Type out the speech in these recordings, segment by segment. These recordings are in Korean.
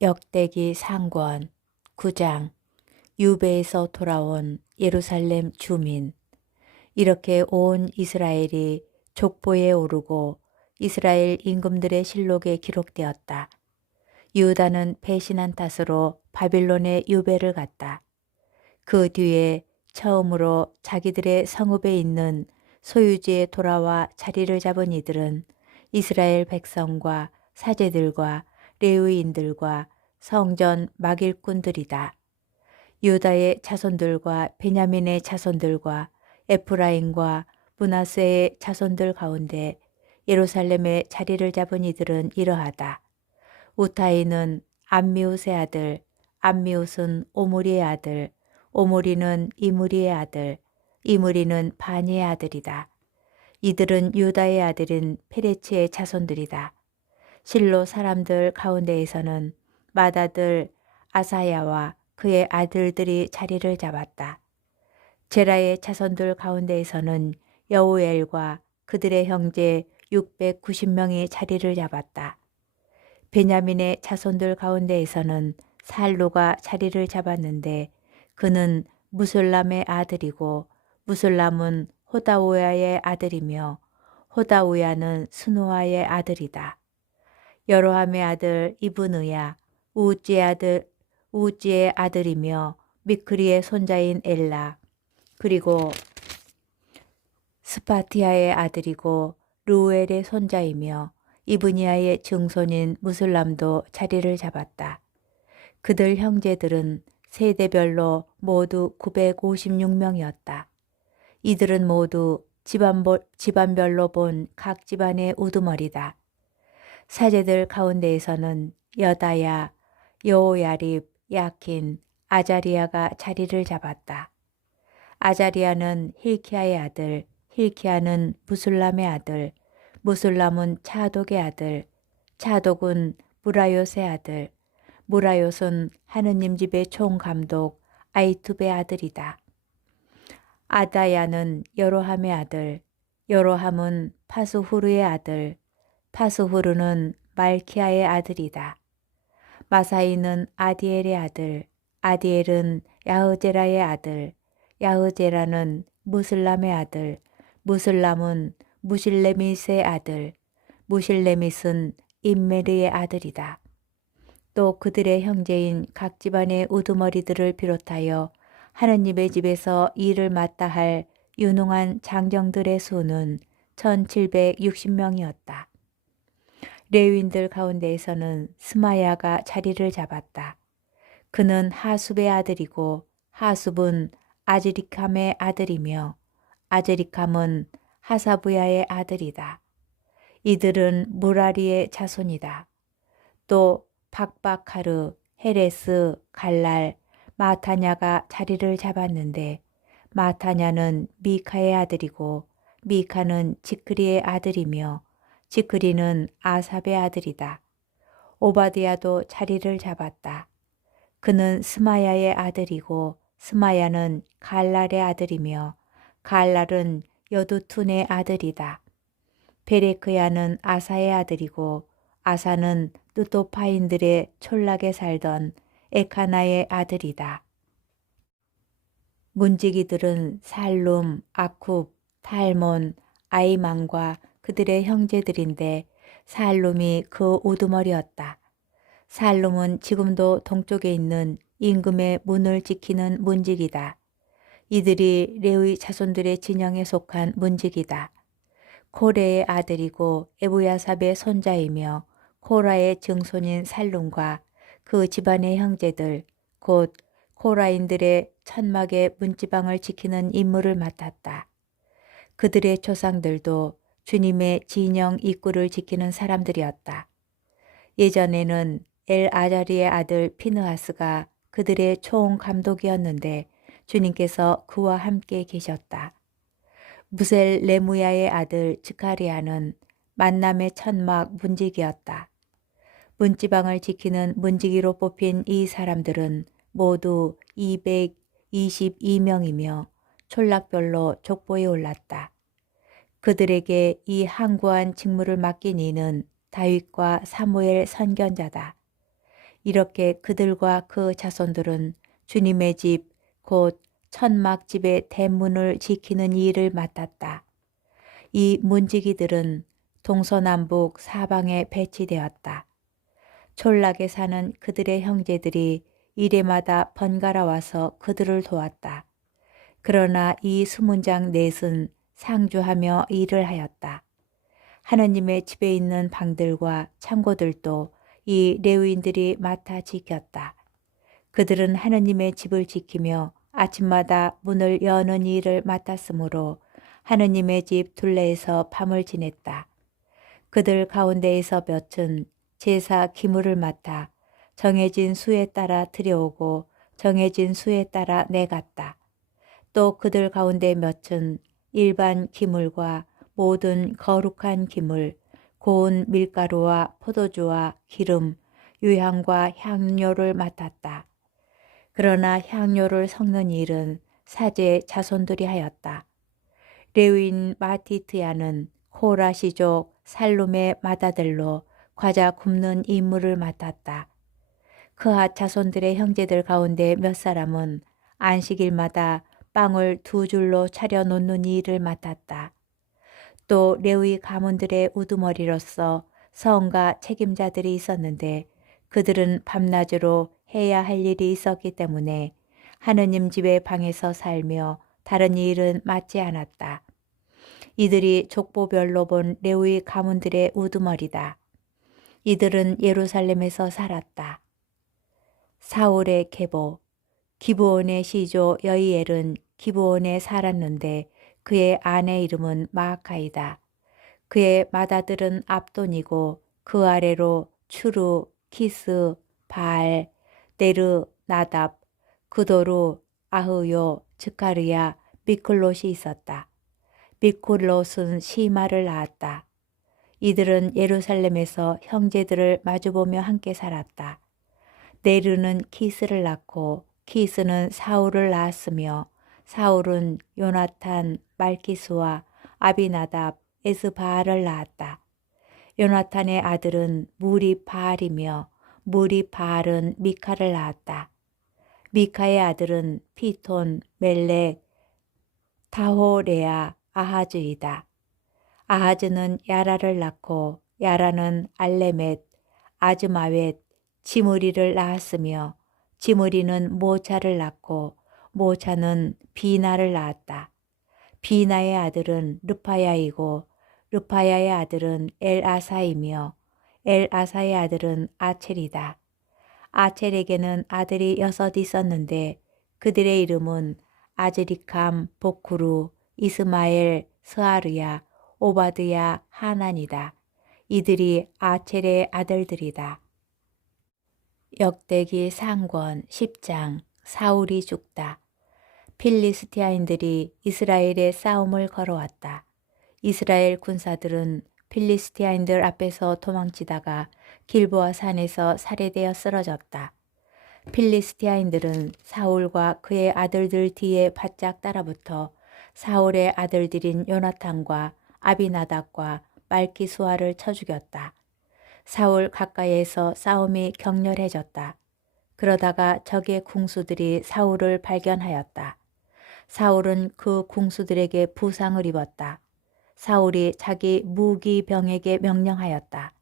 역대기 상권 9장 유배에서 돌아온 예루살렘 주민. 이렇게 온 이스라엘이 족보에 오르고 이스라엘 임금들의 실록에 기록되었다. 유다는 배신한 탓으로 바빌론에 유배를 갔다. 그 뒤에 처음으로 자기들의 성읍에 있는 소유지에 돌아와 자리를 잡은 이들은 이스라엘 백성과 사제들과 레위인들과 성전 막일꾼들이다. 유다의 자손들과 베냐민의 자손들과 에프라임과 므낫세의 자손들 가운데 예루살렘에 자리를 잡은 이들은 이러하다. 우타이는 암미웃의 아들, 암미웃은 오므리의 아들, 오므리는 이므리의 아들, 이므리는 바니의 아들이다. 이들은 유다의 아들인 페레치의 자손들이다. 실로 사람들 가운데에서는 맏아들 아사야와 그의 아들들이 자리를 잡았다. 제라의 자손들 가운데에서는 여우엘과 그들의 형제 690명이 자리를 잡았다. 베냐민의 자손들 가운데에서는 살루가 자리를 잡았는데 그는 무술람의 아들이고 무술람은 호다우야의 아들이며 호다우야는 스누아의 아들이다. 여로함의 아들 이브느야 우지의 아들이며 미크리의 손자인 엘라 그리고 스파티아의 아들이고 루엘의 손자이며 이브니아의 증손인 무술람도 자리를 잡았다. 그들 형제들은 세대별로 모두 956명이었다. 이들은 모두 집안별로 본 각 집안의 우두머리다. 사제들 가운데에서는 여다야, 여호야립, 야킨, 아자리아가 자리를 잡았다. 아자리아는 힐키야의 아들, 힐키야는 무술람의 아들, 무술람은 차독의 아들, 차독은 무라요스의 아들, 무라요스는 하느님 집의 총감독 아이투베의 아들이다. 아다야는 여로함의 아들, 여로함은 파수후르의 아들, 파수후르는 말키아의 아들이다. 마사이는 아디엘의 아들, 아디엘은 야흐제라의 아들, 야흐제라는 무슬람의 아들, 무슬람은 무실레밋의 아들, 무실레밋은 임메르의 아들이다. 또 그들의 형제인 각 집안의 우두머리들을 비롯하여 하느님의 집에서 일을 맡다 할 유능한 장정들의 수는 1760명이었다. 레위인들 가운데에서는 스마야가 자리를 잡았다. 그는 하숲의 아들이고 하숲은 아즈리캄의 아들이며 아즈리캄은 하사부야의 아들이다. 이들은 무라리의 자손이다. 또 박박하르, 헤레스, 갈랄, 마타냐가 자리를 잡았는데 마타냐는 미카의 아들이고 미카는 지크리의 아들이며 지크리는 아삽의 아들이다. 오바디아도 자리를 잡았다. 그는 스마야의 아들이고 스마야는 갈랄의 아들이며 갈랄은 여두툰의 아들이다. 베레크야는 아사의 아들이고 아사는 느토파인들의 촌락에 살던 에카나의 아들이다. 문지기들은 살룸, 아쿱, 탈몬, 아이만과 그들의 형제들인데 살룸이 그 우두머리였다. 살룸은 지금도 동쪽에 있는 임금의 문을 지키는 문지기다. 이들이 레위 자손들의 진영에 속한 문지기다. 코레의 아들이고 에브야삽의 손자이며 코라의 증손인 살룸과 그 집안의 형제들 곧 코라인들의 천막의 문지방을 지키는 임무를 맡았다. 그들의 조상들도 주님의 진영 입구를 지키는 사람들이었다. 예전에는 엘아자리의 아들 피느하스가 그들의 총감독이었는데 주님께서 그와 함께 계셨다. 무셀 레무야의 아들 즈카리아는 만남의 천막 문지기였다. 문지방을 지키는 문지기로 뽑힌 이 사람들은 모두 222명이며 촌락별로 족보에 올랐다. 그들에게 이 항구한 직무를 맡긴 이는 다윗과 사무엘 선견자다. 이렇게 그들과 그 자손들은 주님의 집, 곧 천막집의 대문을 지키는 일을 맡았다. 이 문지기들은 동서남북 사방에 배치되었다. 촌락에 사는 그들의 형제들이 이래마다 번갈아 와서 그들을 도왔다. 그러나 이 수문장 넷은 상주하며 일을 하였다. 하느님의 집에 있는 방들과 창고들도 이 레위인들이 맡아 지켰다. 그들은 하느님의 집을 지키며 아침마다 문을 여는 일을 맡았으므로 하느님의 집 둘레에서 밤을 지냈다. 그들 가운데에서 몇은 제사 기물을 맡아 정해진 수에 따라 들여오고 정해진 수에 따라 내갔다. 또 그들 가운데 몇은 일반 기물과 모든 거룩한 기물, 고운 밀가루와 포도주와 기름, 유향과 향료를 맡았다. 그러나 향료를 섞는 일은 사제 자손들이 하였다. 레위인 마티트야는 코라시족 살룸의 맏아들로 과자 굽는 임무를 맡았다. 그하 자손들의 형제들 가운데 몇 사람은 안식일마다 빵을 두 줄로 차려 놓는 일을 맡았다. 또 레위 가문들의 우두머리로서 성가 책임자들이 있었는데 그들은 밤낮으로 해야 할 일이 있었기 때문에 하느님 집의 방에서 살며 다른 일은 맡지 않았다. 이들이 족보별로 본 레위 가문들의 우두머리다. 이들은 예루살렘에서 살았다. 사울의 계보, 기브온의 시조 여이엘은 기브온에 살았는데 그의 아내 이름은 마아카이다. 그의 맏아들은 압돈이고 그 아래로 추루, 키스, 바알, 네르, 나답, 그도루, 아흐요, 즈카르야, 미클롯이 있었다. 미클롯은 시마를 낳았다. 이들은 예루살렘에서 형제들을 마주보며 함께 살았다. 네르는 키스를 낳고 키스는 사울을 낳았으며 사울은 요나탄, 말기스와 아비나답, 에스바알을 낳았다. 요나탄의 아들은 무리바알이며 무리바알은 미카를 낳았다. 미카의 아들은 피톤, 멜렉, 다호레아, 아하즈이다. 아하즈는 야라를 낳고 야라는 알레멧, 아즈마웻, 지므리를 낳았으며 지므리는 모차를 낳고 모차는 비나를 낳았다. 비나의 아들은 르파야이고 르파야의 아들은 엘아사이며 엘아사의 아들은 아첼이다. 아첼에게는 아들이 6 있었는데 그들의 이름은 아즈리캄, 보쿠루, 이스마엘, 스아르야, 오바드야, 하난이다. 이들이 아첼의 아들들이다. 역대기 상권 10장 사울이 죽다. 필리스티아인들이 이스라엘의 싸움을 걸어왔다. 이스라엘 군사들은 필리스티아인들 앞에서 도망치다가 길보아 산에서 살해되어 쓰러졌다. 필리스티아인들은 사울과 그의 아들들 뒤에 바짝 따라붙어 사울의 아들들인 요나탄과 아비나답과 말기수아를 쳐 죽였다. 사울 가까이에서 싸움이 격렬해졌다. 그러다가 적의 궁수들이 사울을 발견하였다. 사울은 그 궁수들에게 부상을 입었다. 사울이 자기 무기병에게 명령하였다.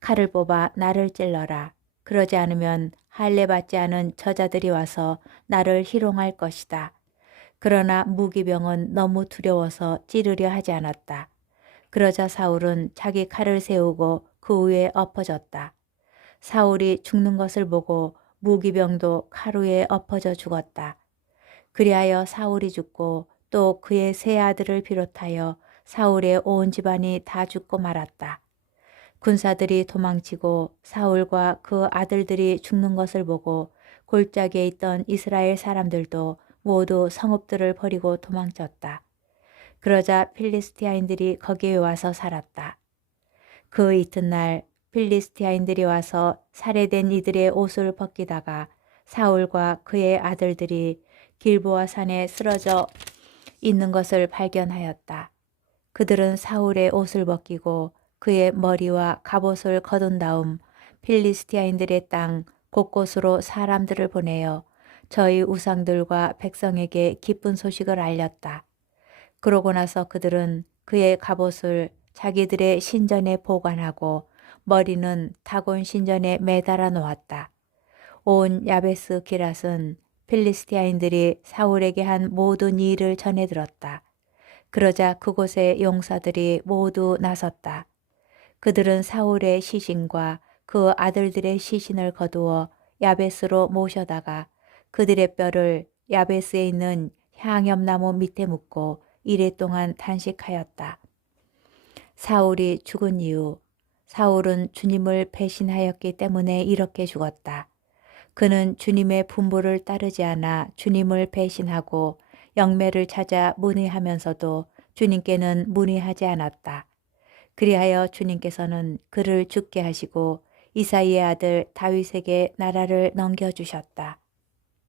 칼을 뽑아 나를 찔러라. 그러지 않으면 할례 받지 않은 저자들이 와서 나를 희롱할 것이다. 그러나 무기병은 너무 두려워서 찌르려 하지 않았다. 그러자 사울은 자기 칼을 세우고 그 위에 엎어졌다. 사울이 죽는 것을 보고 무기병도 칼 위에 엎어져 죽었다. 그리하여 사울이 죽고 또 그의 세 아들을 비롯하여 사울의 온 집안이 다 죽고 말았다. 군사들이 도망치고 사울과 그 아들들이 죽는 것을 보고 골짜기에 있던 이스라엘 사람들도 모두 성읍들을 버리고 도망쳤다. 그러자 필리스티아인들이 거기에 와서 살았다. 그 이튿날 필리스티아인들이 와서 살해된 이들의 옷을 벗기다가 사울과 그의 아들들이 길보아 산에 쓰러져 있는 것을 발견하였다. 그들은 사울의 옷을 벗기고 그의 머리와 갑옷을 거둔 다음 필리스티아인들의 땅 곳곳으로 사람들을 보내어 저희 우상들과 백성에게 기쁜 소식을 알렸다. 그러고 나서 그들은 그의 갑옷을 자기들의 신전에 보관하고 머리는 다곤 신전에 매달아 놓았다. 온 야베스 기랏은 필리스티아인들이 사울에게 한 모든 일을 전해 들었다. 그러자 그곳의 용사들이 모두 나섰다. 그들은 사울의 시신과 그 아들들의 시신을 거두어 야베스로 모셔다가 그들의 뼈를 야베스에 있는 향염나무 밑에 묻고 이레 동안 단식하였다. 사울이 죽은 이후 사울은 주님을 배신하였기 때문에 이렇게 죽었다. 그는 주님의 분부를 따르지 않아 주님을 배신하고 영매를 찾아 문의하면서도 주님께는 문의하지 않았다. 그리하여 주님께서는 그를 죽게 하시고 이사이의 아들 다윗에게 나라를 넘겨주셨다.